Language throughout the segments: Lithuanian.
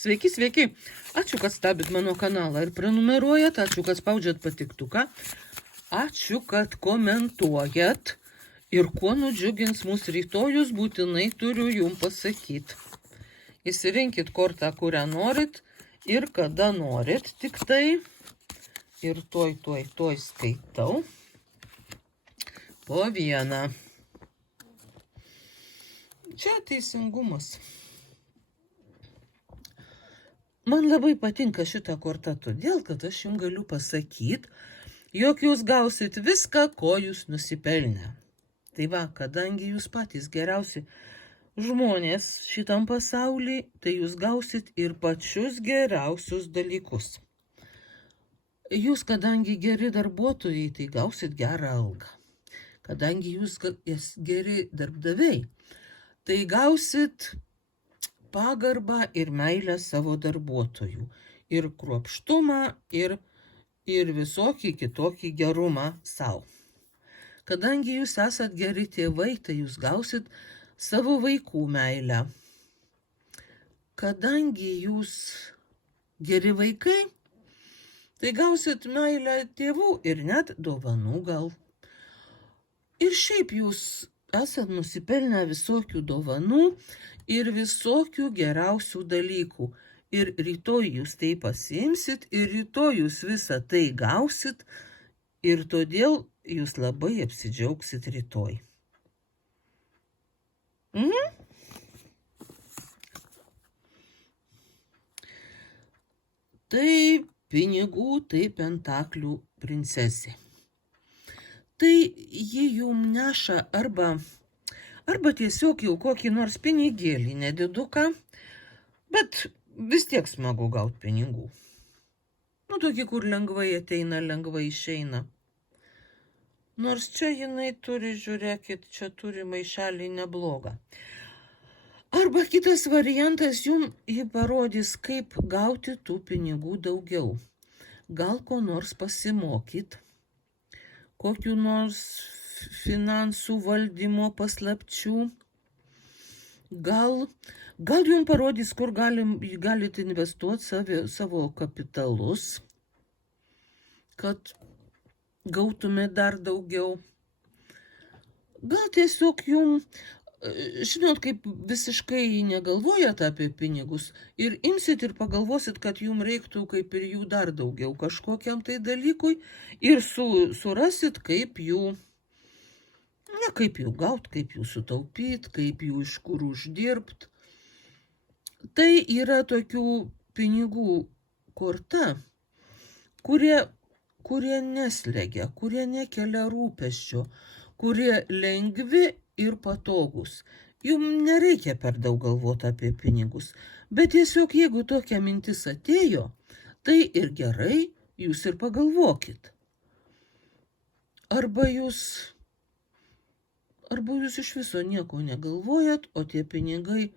Sveiki, sveiki. Ačiū, kad stebit mano kanalą ir prenumeruojat, ačiū, kad spaudžiat patiktuką, ačiū, kad komentuojat ir kuo nudžiugins mūsų rytojus, būtinai turiu jums pasakyti. Įsirinkit kortą, kurią norit ir kada norit, tik tai ir tuoj skaitau po vieną. Čia teisingumas. Man labai patinka šitą kortą todėl, kad aš jums galiu pasakyti, jog jūs gausit viską, ko jūs nusipelnę. Tai va, kadangi jūs patys geriausi žmonės šitam pasauly, tai jūs gausit ir pačius geriausius dalykus. Jūs, kadangi geri darbuotojai, tai gausit gerą algą. Kadangi jūs geri darbdaviai, tai gausit pagarbą ir meilę savo darbuotojų, ir kruopštumą, ir visokį kitokį gerumą savo. Kadangi jūs esat geri tėvai, tai jūs gausit savo vaikų meilę. Kadangi jūs geri vaikai, tai gausit meilę tėvų ir net dovanų gal. Ir šiaip jūs esat nusipelnę visokių dovanų ir visokių geriausių dalykų. Ir rytoj jūs tai pasiimsit, ir rytoj jūs visą tai gausit, ir todėl jūs labai apsidžiaugsit rytoj. Tai pinigų, tai pentaklių princesė. Tai ji jum neša arba tiesiog jau kokį nors pinigėlį nediduką, bet vis tiek smagu gauti pinigų. Tokį, kur lengvai ateina, lengvai išeina. Nors čia jinai turi, žiūrėkit, čia turi maišelį neblogą. Arba kitas variantas jums parodys, kaip gauti tų pinigų daugiau. Gal ko nors pasimokyt, kokių nors finansų valdymo paslapčių. Gal jums parodys, kur galite investuoti savo kapitalus, kad gautumėte dar daugiau. Gal tiesiog jums, žinot, kaip visiškai negalvojat apie pinigus ir imsit ir pagalvosit, kad jums reiktų kaip ir jų dar daugiau kažkokiam tai dalykui ir surasit, kaip jų gaut, kaip jų sutaupyt, kaip jų iš kur uždirbt. Tai yra tokių pinigų korta, kurie neslegia, kurie nekelia rūpesčio, kurie lengvi ir patogus. Jums nereikia per daug galvoti apie pinigus, bet tiesiog jeigu tokia mintis atėjo, tai ir gerai, jūs ir pagalvokit. Arba jūs iš viso nieko negalvojat, o tie pinigai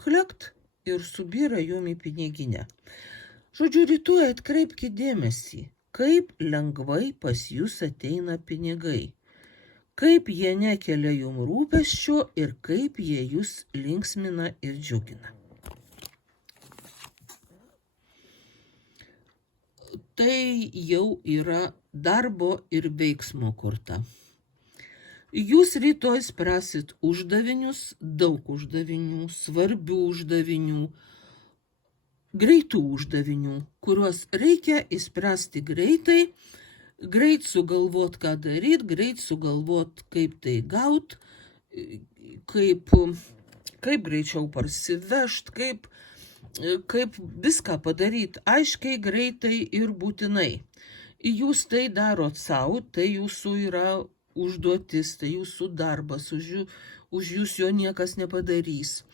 klekt ir subyra jum į piniginę. Žodžiu, rytoj atkreipkite dėmesį, kaip lengvai pas jūs ateina pinigai, kaip jie nekelia jum rūpesčio ir kaip jie jūs linksmina ir džiugina. Tai jau yra darbo ir veiksmo korta. Jūs rytoj spręsit uždavinius, daug uždavinių, svarbių uždavinių, greitų uždavinių, kuriuos reikia išspręsti greitai, greit sugalvot, ką daryt, greit sugalvot, kaip tai gaut, kaip greičiau parsivežt, kaip viską padaryt aiškiai, greitai ir būtinai. Jūs tai darot savo, tai jūsų yra užduotis, tai jūsų darbas, už jūs jo niekas nepadarys.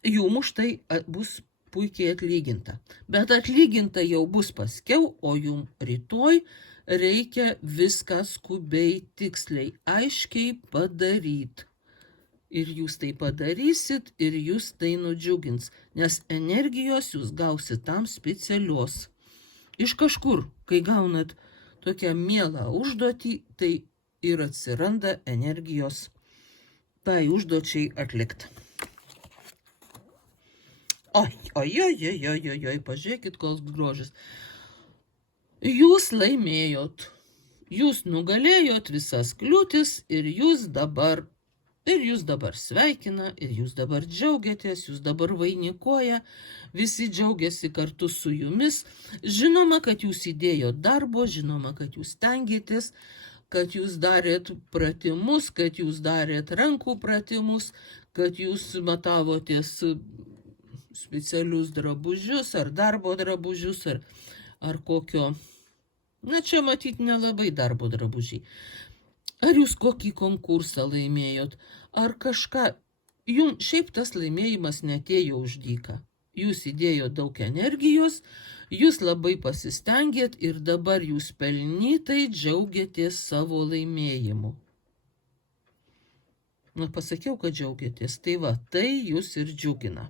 Jums už tai bus puikiai atlyginta. Bet atlyginta jau bus paskiau, o jums rytoj reikia viską skubiai, tiksliai, aiškiai padaryti. Ir jūs tai padarysit, ir jūs tai nudžiugins, nes energijos jūs gausit tam specialios. Iš kažkur, kai gaunat tokią mielą užduotį, tai ir atsiranda energijos tai užduočiai atlikti. Ai, pažiūrėkit, koks grožis. Jūs laimėjot. Jūs nugalėjot visas kliūtis ir jūs dabar sveikina, ir jūs dabar džiaugiatės, jūs dabar vainikuoja, visi džiaugiasi kartu su jumis. Žinoma, kad jūs įdėjot darbo, žinoma, kad jūs stengiatės, kad jūs darėt pratimus, kad jūs darėt rankų pratimus, kad jūs matavotės specialius drabužius, ar darbo drabužius, ar kokio. Na, čia matyt nelabai darbo drabužiai. Ar jūs kokį konkursą laimėjot, ar kažką. Jums šiaip tas laimėjimas netėjo už dyką. Jūs įdėjot daug energijos, jūs labai pasistengėt ir dabar jūs pelnytai džiaugiatės savo laimėjimu. Na, pasakiau, kad džiaugiatės, tai va, tai jūs ir džiugina.